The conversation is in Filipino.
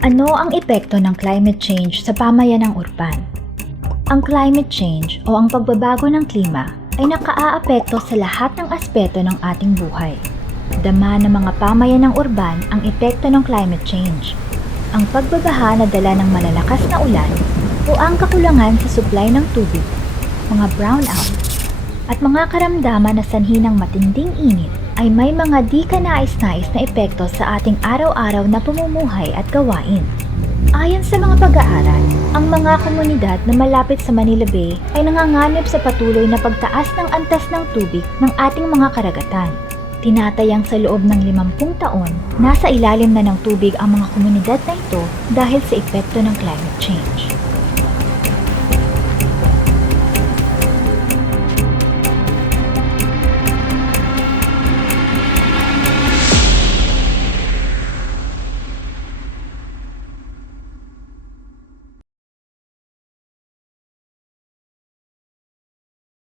Ano ang epekto ng climate change sa pamayanang urban? Ang climate change o ang pagbabago ng klima ay nakaaapekto sa lahat ng aspeto ng ating buhay. Dama ng mga pamayanang urban ang epekto ng climate change. Ang pagbabaha na dala ng malalakas na ulan o ang kakulangan sa supply ng tubig, mga brownout, at mga karamdaman na sanhi ng matinding init ay may mga di kanais-nais na epekto sa ating araw-araw na pamumuhay at gawain. Ayon sa mga pag-aaral, ang mga komunidad na malapit sa Manila Bay ay nanganganib sa patuloy na pagtaas ng antas ng tubig ng ating mga karagatan. Tinatayang sa loob ng 50 taon, nasa ilalim na ng tubig ang mga komunidad na ito dahil sa epekto ng climate change.